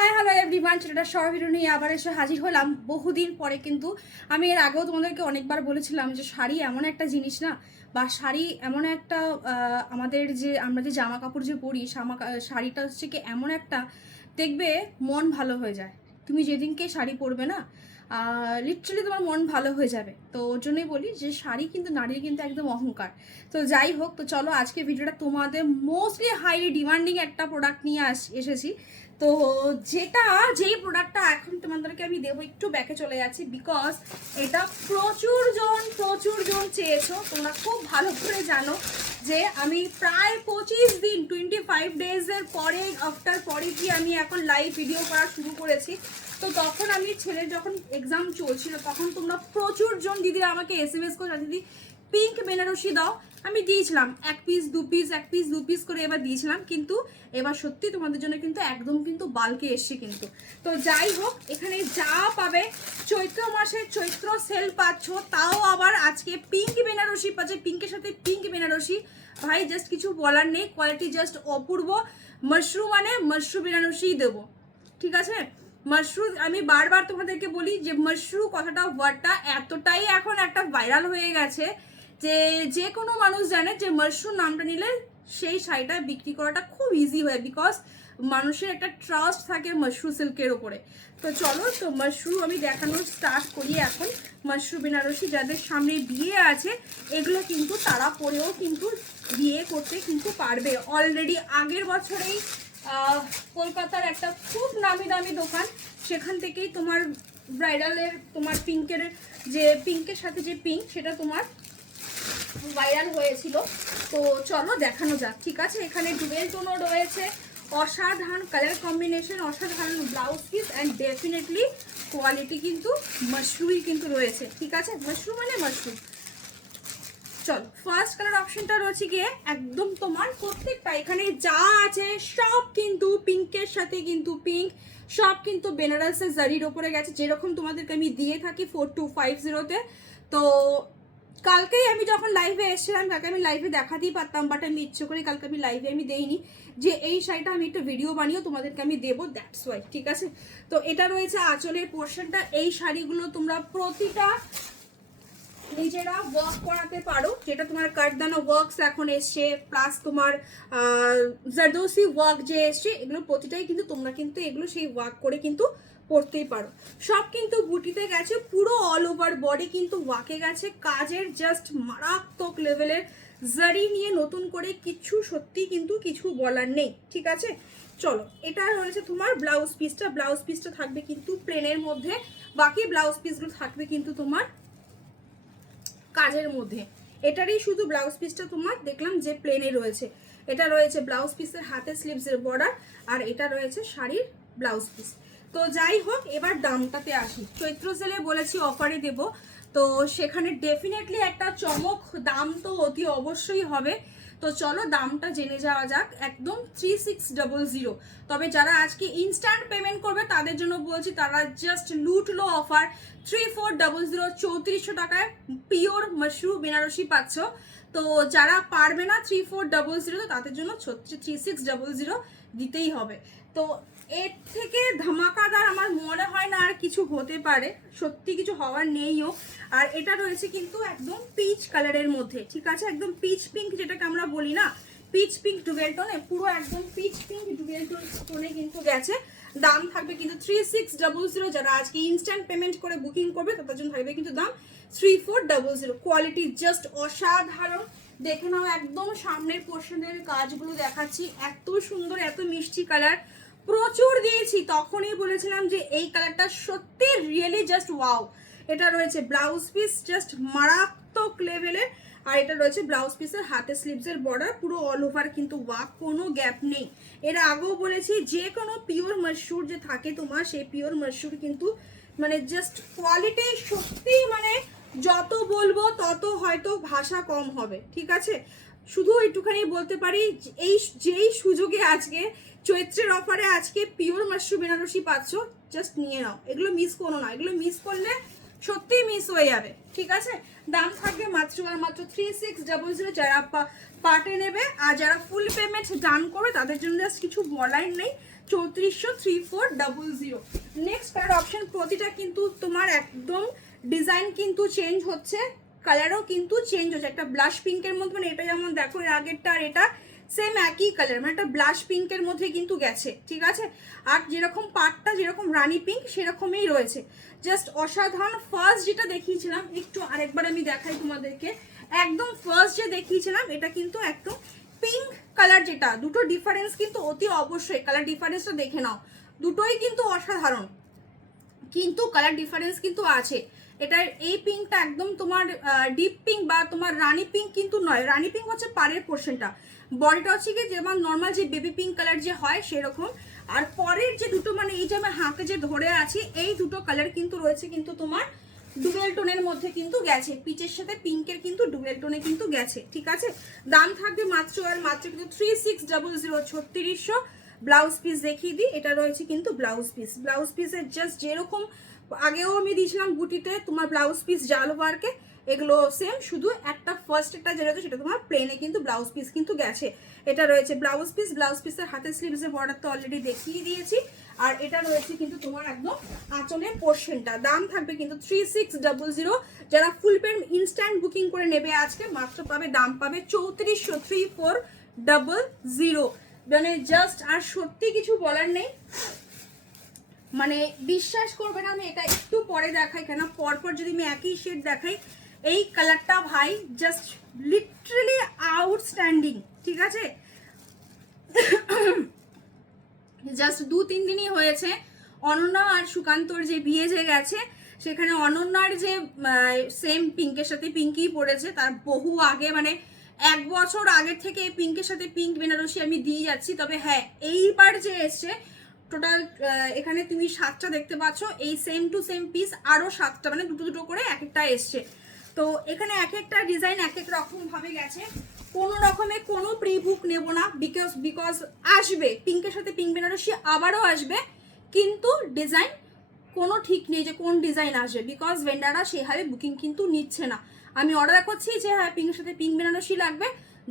Hi hello everyone, সেটা short video নিয়ে আবার এসে হাজির হলাম বহুদিন পরে। কিন্তু আমি এর আগেও তোমাদেরকে অনেকবার বলেছিলাম যে শাড়ি এমন একটা জিনিস না, বা শাড়ি এমন একটা আমাদের যে আমরা যে জামা কাপড় যে পরি, শাড়িটা হচ্ছে কি এমন একটা, দেখবে মন ভালো হয়ে যায়। তুমি যেদিনকে শাড়ি পরবে না, লিটারালি তোমার মন ভালো হয়ে যাবে। তো ওর জন্যই বলি যে শাড়ি কিন্তু নারীর কিন্তু একদম অহংকার। তো যাই হোক, তো চলো আজকে ভিডিওটা তোমাদের মোস্টলি হাইলি ডিমান্ডিং একটা প্রোডাক্ট নিয়ে এসেছি। তো যেই প্রোডাক্টটা এখন তোমাদেরকে আমি দেবো, একটু ব্যাকে চলে যাচ্ছি বিকজ এটা প্রচুর জন চেয়েছো। তোমরা খুব ভালো করে জানো যে আমি প্রায় 25 দিন 25 ডেজের পরে আফটার পরে কি আমি এখন লাইভ ভিডিও করা শুরু করেছি। তো তখন আমি ছেলের যখন এক্সাম চলছিল তখন তোমরা প্রচুর জন দিদিরা আমাকে SMS করে, দিদি পিঙ্ক বেনারসি দাও। আমি দিয়েছিলাম এক পিস দু পিস করে এবার দিয়েছিলাম, কিন্তু এবার সত্যি তোমাদের জন্য কিন্তু একদম কিন্তু বালকে এসছে কিন্তু। তো যাই হোক, এখানে যা পাবে চৈত্র মাসের চৈত্র সেল পাচ্ছ, তাও আবার আজকে পিঙ্ক বেনারসি পাচ্ছে, পিঙ্কের সাথে পিঙ্ক বেনারসি। ভাই জাস্ট কিছু বলার নেই, কোয়ালিটি জাস্ট অপূর্ব। মাশরুম মানে মাশরুম বেনারসিই দেবো, ঠিক আছে। মাশরুম, আমি বারবার তোমাদেরকে বলি যে মাশরুম কথাটা, ওয়ার্ডটা এতটাই এখন একটা ভাইরাল হয়ে গেছে যে যে কোনো মানুষ জানে যে মাশরুম নামটা নিলে সেই শাড়িটা বিক্রি করাটা খুব ইজি হয়, বিকজ মানুষের একটা ট্রাস্ট থাকে মাশরুম সিল্কের ওপরে। তো চলো, তো মাশরুম আমি দেখানোর স্টার্ট করি এখন। মাশরুম বেনারসি যাদের সামনে বিয়ে আছে, এগুলো কিন্তু তারা পরেও কিন্তু বিয়ে করতে কিন্তু পারবে। অলরেডি আগের বছরেই কলকাতার একটা খুব নামি দামি দোকান, সেখান থেকেই তোমার ব্রাইডালের তোমার পিঙ্কের সাথে যে পিঙ্ক, সেটা তোমার ভাইরাল হয়েছিল। তো চলো দেখানো যাক, ঠিক আছে। এখানে ডুবেল টোনও রয়েছে, অসাধারণ কালার কম্বিনেশন, অসাধারণ blouse piece and definitely quality কিন্তু মাশরুমই কিন্তু রয়েছে, ঠিক আছে। মাশরুম মানে মাশরুম। চলো, ফার্স্ট কালার অপশনটা রয়েছে গিয়ে একদম তোমার প্রত্যেকটা এখানে যা আছে সব কিন্তু পিঙ্কের সাথে কিন্তু পিঙ্ক, সব কিন্তু বেনারসের জারির ওপরে গেছে, যেরকম তোমাদেরকে আমি দিয়ে থাকি 4250-তে। তো কালকেই আমি যখন লাইভে এসেছিলাম, কালকে আমি লাইভে দেখাতেই পারতাম, বাট আমি ইচ্ছে করে কালকে আমি লাইভে আমি দেইনি যে এই শাড়িটা আমি একটা ভিডিও বানিয়েও তোমাদেরকে আমি দেবো, দ্যাটস ওয়াই, ঠিক আছে। তো এটা রয়েছে আঁচলের পোর্শনটা। এই শাড়িগুলো তোমরা প্রতিটা নিজেরা ওয়ার্ক করাতে পারো, যেটা তোমার কাঠদানা ওয়ার্কস এখন এসছে, প্লাস তোমার জারদোসি ওয়ার্ক যে এসছে, এগুলো প্রতিটাই কিন্তু তোমরা কিন্তু এগুলো সেই ওয়ার্ক করে কিন্তু পরতেই পারো। সব কিন্তু বুটিতে গেছে, পুরো অল ওভার বডি কিন্তু ওয়ার্কে গেছে, কাজের জাস্ট মারাত্মক লেভেলের। জারি নিয়ে নতুন করে কিছু সত্যি কিন্তু কিছু বলার নেই, ঠিক আছে। চলো, এটা রয়েছে তোমার ব্লাউজ পিসটা। ব্লাউজ পিসটা থাকবে কিন্তু প্লেনের মধ্যে, বাকি ব্লাউজ পিসগুলো থাকবে কিন্তু তোমার কাজের মধ্যে। এটারই শুধু ব্লাউজ পিসটা তোমার দেখলাম যে প্লেনে রয়েছে। এটা রয়েছে ব্লাউজ পিসের হাতে স্লিভসের বর্ডার, আর এটা রয়েছে শাড়ির ব্লাউজ পিস। তো যাই হোক, এবার দামটাতে আসি। চৈত্র সেলে বলেছি অফারে দেব, তো সেখানে ডেফিনেটলি একটা চমক দাম তো অতি অবশ্যই হবে। তো চলো দামটা জেনে যাওয়া যাক। একদম 3600। তবে যারা আজকে ইনস্ট্যান্ট পেমেন্ট করবে তাদের জন্য বলছি, তারা জাস্ট লুটলো অফার। 3400, 3400 টাকায় পিওর মাশরুম বেনারসি পাচ্ছ। তো যারা পারবে না 3400, তো তাদের জন্য 3600 দিতেই হবে। তো এর থেকে ধামাকাদার আমার মনে হয় না আর কিছু হতে পারে, সত্যি কিছু হওয়ার নেইও। আর এটা রয়েছে কিন্তু একদম পিচ কালারের মধ্যে, ঠিক আছে, একদম পিচ পিঙ্ক যেটাকে আমরা বলি না, পিচ পিঙ্ক ডুবেল টোনে, পুরো একদম পিচ পিঙ্ক ডুবেল টোনে কিন্তু গেছে। দাম থাকবে কিন্তু 3600। যারা আজকে ইনস্ট্যান্ট পেমেন্ট করে বুকিং করবে তাদের জন্য থাকবে কিন্তু দাম 3400। কোয়ালিটি জাস্ট অসাধারণ। দেখে নাও, একদম সামনের পোর্শনের কাজগুলো দেখাচ্ছি, এত সুন্দর, এত মিষ্টি কালার প্রচুর দিয়েছি। তখনই বলেছিলাম যে এই কালারটা সত্যি রিয়েলি জাস্ট ওয়াও। এটা রয়েছে ব্লাউজ পিস জাস্ট মারাত্মক লেভেলের, আর এটা রয়েছে ব্লাউজ পিসের হাতে স্লিভসের বর্ডার, পুরো অল ওভার কিন্তু ওয়ার্ক, কোনো গ্যাপ নেই। এর আগেও বলেছি যে কোনো পিওর মাশরুম যে থাকে তোমার, সেই পিওর মাশরুম কিন্তু মানে জাস্ট কোয়ালিটি সত্যি, মানে যত বলবো তত হয়তো ভাষা কম হবে, ঠিক আছে। শুধু একটুখানি বলতে পারি, যেই সুযোগে আজকে চৈত্রের অফারে আজকে পিওর মাশরুম বেনারসি পাচ্ছ, জাস্ট নিয়ে নাও, এগুলো মিস করো না, এগুলো মিস করলে সত্যিই মিস হয়ে যাবে, ঠিক আছে। দাম থাকবে মাত্র আর মাত্র 3600। যারা পার্টে নেবে আর যারা ফুল পেমেন্ট ডান করবে তাদের জন্য জাস্ট কিছু বলার নেই, 3400 নেক্সট কালার অপশন প্রতিটা কিন্তু তোমার একদম ডিজাইন কিন্তু চেঞ্জ হচ্ছে, কালারও কিন্তু চেঞ্জ হচ্ছে। একটা ব্লাশ পিঙ্কের মধ্যে, মানে এটা যেমন দেখো এর আগেরটা আর এটা সেম একই কালার, মানে একটা ব্লাশ পিঙ্কের মধ্যে কিন্তু গেছে, ঠিক আছে। আর যেরকম পাটটা যেরকম রানী পিঙ্ক সেরকমই রয়েছে, জাস্ট অসাধারণ। ফার্স্ট যেটা দেখিয়েছিলাম, একটু আরেকবার আমি দেখাই তোমাদেরকে, একদম ফার্স্ট যে দেখিয়েছিলাম এটা কিন্তু একদম পিঙ্ক কালার, যেটা দুটো ডিফারেন্স কিন্তু অতি অবশ্যই কালার ডিফারেন্সটা দেখে নাও, দুটোই কিন্তু অসাধারণ, কিন্তু কালার ডিফারেন্স কিন্তু আছে। এটার এই পিঙ্কটা একদম তোমার ডিপ পিঙ্ক বা তোমার রানী পিঙ্ক কিন্তু নয়, রানী পিঙ্ক হচ্ছে পাড়ের পোর্শনটা, বডিটা হচ্ছে কি যেমন নর্মাল যে বেবি পিঙ্ক কালার যে হয় সেরকম। আর পরের যে দুটো, মানে এই যে আমি হাতে যে ধরে আছি এই দুটো কালার কিন্তু রয়েছে কিন্তু তোমার ডুয়েল টোনের মধ্যে কিন্তু গেছে, পিচের সাথে পিঙ্কের কিন্তু ডুয়েল টোনে কিন্তু গেছে, ঠিক আছে। দাম থাকবে মাত্র আর মাত্র কিন্তু 3600 3600। ব্লাউজ পিস দেখিয়ে দিই, এটা রয়েছে কিন্তু ব্লাউজ পিস, ব্লাউজ পিসের জাস্ট যেরকম আগেও আমি দিয়েছিলাম বুটিতে তোমার ব্লাউজ পিস জাল ওয়ার্কে, এগুলো সেম, শুধু একটা ফার্স্ট একটা যেটা সেটা তোমার প্লেনে কিন্তু ব্লাউজ পিস কিন্তু গেছে। এটা রয়েছে ব্লাউজ পিস, ব্লাউজ পিসের হাতের স্লিভসের বর্ডার তো অলরেডি দেখিয়ে দিয়েছি। আর এটা রয়েছে কিন্তু তোমার একদম আঁচলের পোর্শনটা। দাম থাকবে কিন্তু 3600। যারা ফুল পেমেন্ট ইনস্ট্যান্ট বুকিং করে নেবে আজকে মাত্র পাবে, দাম পাবে 3400 3400। মানে জাস্ট আর সত্যি কিছু বলার নেই, মানে বিশ্বাস করবে না, আমি এটা একটু পরে দেখাই, কেন পরপর যদি আমি একই শেড দেখাই, এই কালারটা ভাই জাস্ট লিটারালি আউটস্ট্যান্ডিং, ঠিক আছে। জাস্ট 2-3 দিনই হয়েছে অনন্যা আর সুকান্তর যে বিয়ে যে গেছে, সেখানে অনন্যার যে সেম পিঙ্কের সাথে পিঙ্কই পড়েছে, তার বহু আগে মানে 1 বছর আগের থেকে এই পিঙ্কের সাথে পিঙ্ক বেনারসি আমি দিয়ে যাচ্ছি। তবে হ্যাঁ, এইবার যে এসছে টোটাল এখানে তুমি 7টা দেখতে পাচ্ছ, এই সেম টু সেম পিস আরও 7টা, মানে দুটো দুটো করে এক একটা এসছে। তো এখানে এক একটা ডিজাইন এক এক রকম ভাবে গেছে, কোনো রকমে কোনো প্রি বুক নেব না, বিকজ আসবে পিঙ্কের সাথে পিঙ্ক বেনারসি আবারও আসবে, কিন্তু ডিজাইন কোনো ঠিক নেই যে কোন ডিজাইন আসবে, বিকজ ভেন্ডাররা সেভাবে বুকিং কিন্তু নিচ্ছে না। আমি অর্ডার করছি যে হ্যাঁ পিঙ্কের সাথে পিঙ্ক বেনারসি লাগবে,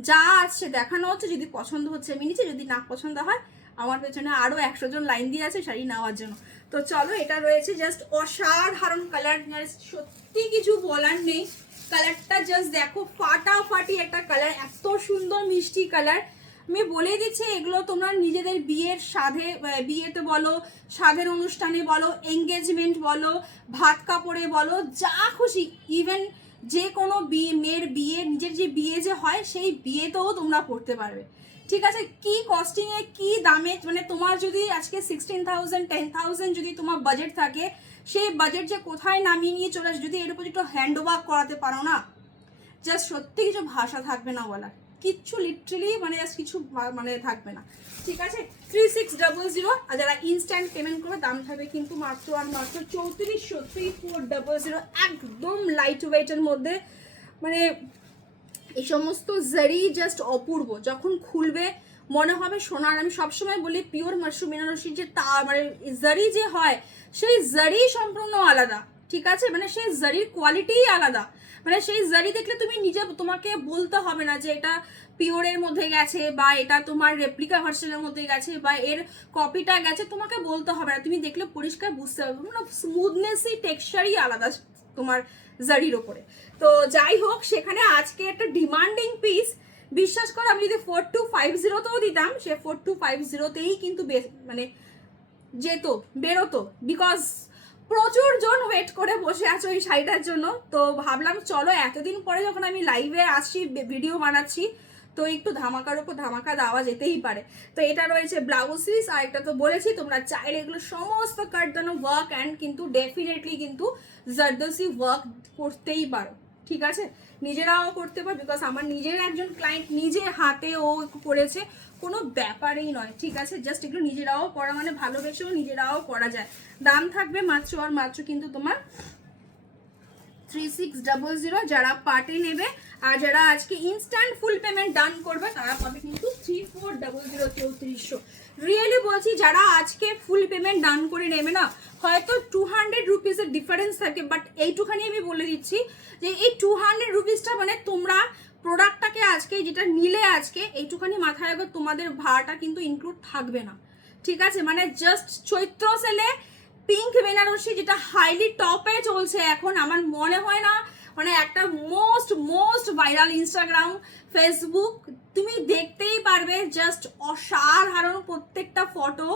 যা আসছে দেখানো হচ্ছে, যদি পছন্দ হচ্ছে আমি নিচ্ছি, যদি না পছন্দ হয় আমার পেছনে আরও 100 জন লাইন দিয়ে আছে শাড়ি নেওয়ার জন্য। তো চলো, এটা রয়েছে জাস্ট অসাধারণ কালার, সত্যি কিছু বলার নেই, কালারটা জাস্ট দেখো, ফাটাফাটি একটা কালার, এত সুন্দর মিষ্টি কালার। আমি বলে দিচ্ছি এগুলো তোমরা নিজেদের বিয়ের সাধে, বিয়েতে বলো, সাধের অনুষ্ঠানে বলো, এঙ্গেজমেন্ট বলো, ভাত কাপড়ে বলো, যা খুশি, ইভেন যে কোনো মেয়ের বিয়ে, নিজের যে বিয়ে যে হয় সেই বিয়েতেও তোমরা পড়তে পারবে, ঠিক আছে। কি কস্টিংয়ে কি দামে, মানে তোমার যদি আজকে 16,000 10,000 যদি তোমার বাজেট থাকে, সেই বাজেট যে কোথায় নামিয়ে নিয়ে চলে আসে, যদি এর উপর একটু হ্যান্ড ওয়ার্ক করাতে পারো না, জাস্ট সত্যি কিছু ভাষা থাকবে না বলার, কিচ্ছু লিটারালি মানে জাস্ট কিছু মানে থাকবে না, ঠিক আছে। 3600। আর যারা ইনস্ট্যান্ট পেমেন্ট করবে দাম থাকবে কিন্তু মাত্র আর মাত্র 3400 3400। একদম লাইট ওয়েটের মধ্যে, মানে এই সমস্ত জারি জাস্ট অপূর্ব, যখন খুলবে মনে হবে সোনার। আমি সবসময় বলি পিওর মাশরুম বেনারসির যে মানে জারি যে হয়, সেই জারি সম্পূর্ণ আলাদা, ঠিক আছে, মানে সেই জারির কোয়ালিটিই আলাদা, মানে সেই জারি দেখলে তুমি নিজে, তোমাকে বলতে হবে না যে এটা পিওরের মধ্যে গেছে বা এটা তোমার রেপ্লিকা ভার্সনের মধ্যে গেছে বা এর কপিটা গেছে, তোমাকে বলতে হবে না, তুমি দেখলে পরিষ্কার বুঝতে পারবে, মানে স্মুথনেসই টেক্সচারই আলাদা তোমার জারির ওপরে। তো যাই হোক, সেখানে আজকে একটা ডিমান্ডিং পিস, বিশ্বাস করো আমি যদি 4250তেও দিতাম, সে 4250তেই কিন্তু মানে যেত, বেরোতো, বিকজ প্রচুর জন ওয়েট করে বসে আছো এই শাড়িটার জন্য। তো ভাবলাম চলো এতদিন পরে যখন আমি লাইভে আসছি, ভিডিও বানাচ্ছি, তো একটু ধামাকার উপর ধামাকা দেওয়া যেতেই পারে। তো এটা রয়েছে ব্লাউজ পিস, আর এটা তো বলেছি তোমরা চাইলে এগুলো সমস্ত কাটদানো ওয়ার্ক অ্যান্ড কিন্তু ডেফিনেটলি কিন্তু জারদোসি ওয়ার্ক করতেই পারো, ঠিক আছে, নিজেরাও করতে পারো, বিকজ আমার নিজের একজন ক্লায়েন্ট নিজে হাতে ও করেছে, কোনো ব্যাপারেই নয়, ঠিক আছে। জাস্ট এগুলো নিজেরাও করা মানে ভালোবেসেও নিজেরাও করা যায়। দাম থাকবে মাত্র আর মাত্র কিন্তু তোমার 3600। যারা পার্টি নেবে আর যারা আজকে ইনস্ট্যান্ট ফুল পেমেন্ট ডান করবে তারা পাবে কিন্তু 3400 3400। রিয়েলি বলছি, যারা আজকে ফুল পেমেন্ট ডান করে নেবে না, হয়তো 200 রুপিসের ডিফারেন্স থাকে, বাট এইটুখানি আমি বলে দিচ্ছি যে এই 200 রুপিসটা মানে তোমরা প্রোডাক্টটাকে আজকে যেটা নিলে আজকে এইটুখানি মাথায় রাখো, তোমাদের ভাড়াটা কিন্তু ইনক্লুড থাকবে না, ঠিক আছে, মানে জাস্ট চৈত্র সেলে পিঙ্ক বেনারসি যেটা হাইলি টপে চলছে এখন, আমার মনে হয় না মানে একটা মোস্ট ভাইরাল ইনস্টাগ্রাম ফেসবুক তুমি দেখতেই পারবে, জাস্ট অসাধারণ প্রত্যেকটা ফটো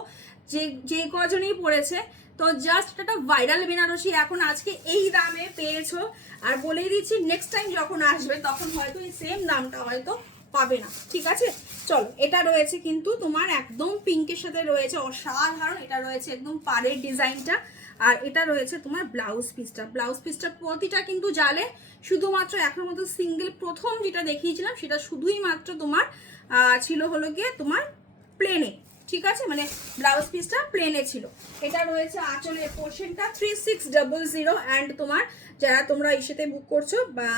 যে কজনই পড়েছে। তো জাস্ট একটা ভাইরাল বেনারসি এখন আজকে এই দামে পেয়েছো, আর বলেই দিচ্ছি নেক্সট টাইম যখন আসবে তখন হয়তো এই সেম দামটা হয়তো পাবে না, ঠিক আছে। চলো, এটা রয়েছে কিন্তু তোমার একদম পিঙ্কের সাথে রয়েছে অসাধারণ, এটা রয়েছে একদম পাড়ের ডিজাইনটা, আর এটা রয়েছে তোমার ব্লাউজ পিসটা প্রতিটা কিন্তু জালে, শুধুমাত্র এখন মতো সিঙ্গেল প্রথম যেটা দেখিয়েছিলাম সেটা শুধুই মাত্র তোমার ছিল হলো গিয়ে তোমার প্লেনে, ঠিক আছে, মানে ব্লাউজ পিসটা প্লেনে ছিল। এটা রয়েছে আঁচলের পোর্শনটা 3600 অ্যান্ড তোমার যারা তোমরা এর সাথে বুক করছো বা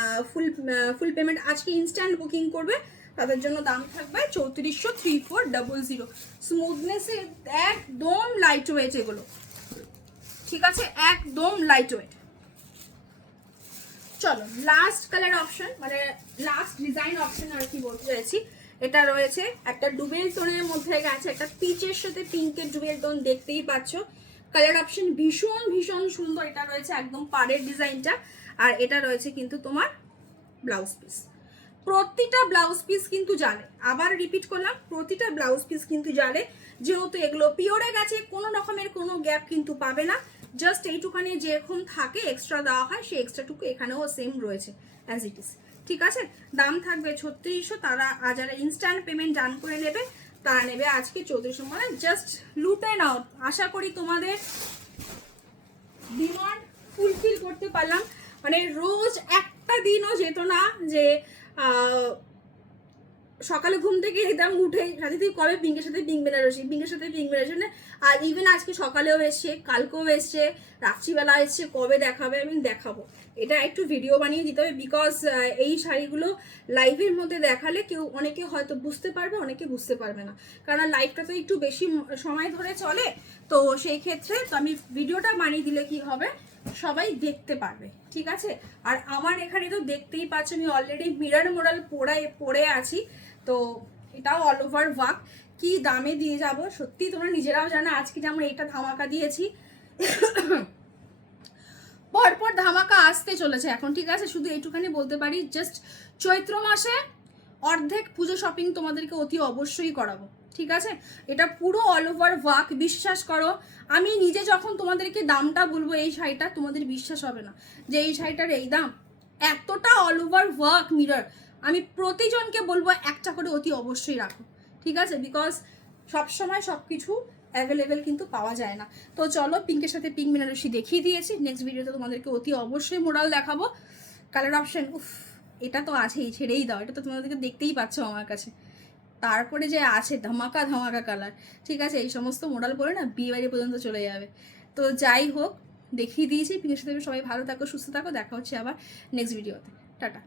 ফুল পেমেন্ট আজকে ইনস্ট্যান্ট বুকিং করবে তাদের জন্য দাম থাকবে 3400 স্মুথনেসে একদম লাইট ওয়েট এগুলো, ঠিক আছে, একদম লাইট ওয়েট। চলো লাস্ট কালার অপশন, মানে লাস্ট ডিজাইন অপশন আর কি বলতে চাইছি, এটা রয়েছে একটা ডুবেল টোনের মধ্যে গেছে, একটা পিচের সাথে পিঙ্কের ডুবেল টোন, দেখতেই পাচ্ছ কালার অপশন ভীষণ সুন্দর। এটা রয়েছে একদম পাড়ের ডিজাইনটা, আর এটা রয়েছে কিন্তু তোমার ব্লাউজ পিস, প্রতিটা ব্লাউজ পিস কিন্তু জানে, আবার রিপিট করলাম প্রতিটা ব্লাউজ পিস কিন্তু জানে, যেহেতু এগুলো পিওরে গেছে কোনো রকমের কোনো গ্যাপ কিন্তু পাবে না, জাস্ট এইটুখানি যেরকম থাকে এক্সট্রা দেওয়া হয় সেই এক্সট্রাটুকু এখানেও সেম রয়েছে অ্যাজ ইট ইজ, ঠিক আছে। দাম থাকবে 3600, তারা যারা ইনস্ট্যান্ট পেমেন্ট ডান করে নেবে তারা নেবে আজকে 3400, মানে জাস্ট লুটে নাও। আশা করি তোমাদের ডিমান্ড ফুলফিল করতে পারলাম, মানে রোজ একটা দিনও যেত না যে সকালে ঘুম থেকে একদম উঠে সাথে তুই কবে পিঙ্কের সাথে পিঙ্ক বেনারসি, আর ইভেন আজকে সকালেও এসছে, কালকেও এসছে, রাত্রিবেলা এসছে, কবে দেখাবে, আমি দেখাবো। এটা একটু ভিডিও বানিয়ে দিতে হবে, বিকজ এই শাড়িগুলো লাইভের মধ্যে দেখালে অনেকে হয়তো বুঝতে পারবে, অনেকে বুঝতে পারবে না, কারণ লাইভটা তো একটু বেশি সময় ধরে চলে, তো সেই ক্ষেত্রে তো আমি ভিডিওটা বানিয়ে দিলে কি হবে সবাই দেখতে পারবে, ঠিক আছে। আর আমার এখানে তো দেখতেই পাচ্ছ আমি অলরেডি মিরর মোডাল পরে আছি, তো এটাও অল ওভার ওয়ার্ক, কি দামে দিয়ে যাব সত্যি তোমরা নিজেরাও জানো। আজকে যেমন এটা ধামাকা দিয়েছি, পরপর ধামাকা আসতে চলেছে এখন, ঠিক আছে। শুধু এইটুখানি বলতে পারি, জাস্ট চৈত্র মাসে অর্ধেক পুজো শপিং তোমাদেরকে অতি অবশ্যই করাবো, ঠিক আছে। এটা পুরো অল ওভার ওয়ার্ক, বিশ্বাস করো আমি নিজে যখন তোমাদেরকে দামটা বলবো এই শাড়িটা, তোমাদের বিশ্বাস হবে না যে এই শাড়িটার এই দাম, এতটা অল ওভার ওয়ার্ক মিরর। আমি প্রতিজনকে বলবো একটা করে অতি অবশ্যই রাখো, ঠিক আছে, বিকজ সবসময় সব কিছু অ্যাভেলেবেল কিন্তু পাওয়া যায় না। তো চলো, পিঙ্কের সাথে পিঙ্ক বেনারসি দেখিয়ে দিয়েছি, নেক্সট ভিডিওতে তোমাদেরকে অতি অবশ্যই মোডাল দেখাবো। কালার অপশন এটা তো আছেই, ছেড়েই দাও, এটা তো তোমাদেরকে দেখতেই পাচ্ছ আমার কাছে। তারপরে যে আছে ধামাকা কালার, ঠিক আছে, এই সমস্ত মোডাল পরে না বিয়ে বাড়ি পর্যন্ত চলে যাবে। তো যাই হোক, দেখিয়ে দিয়েছি পিঙ্কের সাথে, সবাই ভালো থাকো, সুস্থ থাকো, দেখা হচ্ছে আবার নেক্সট ভিডিওতে, টাটা।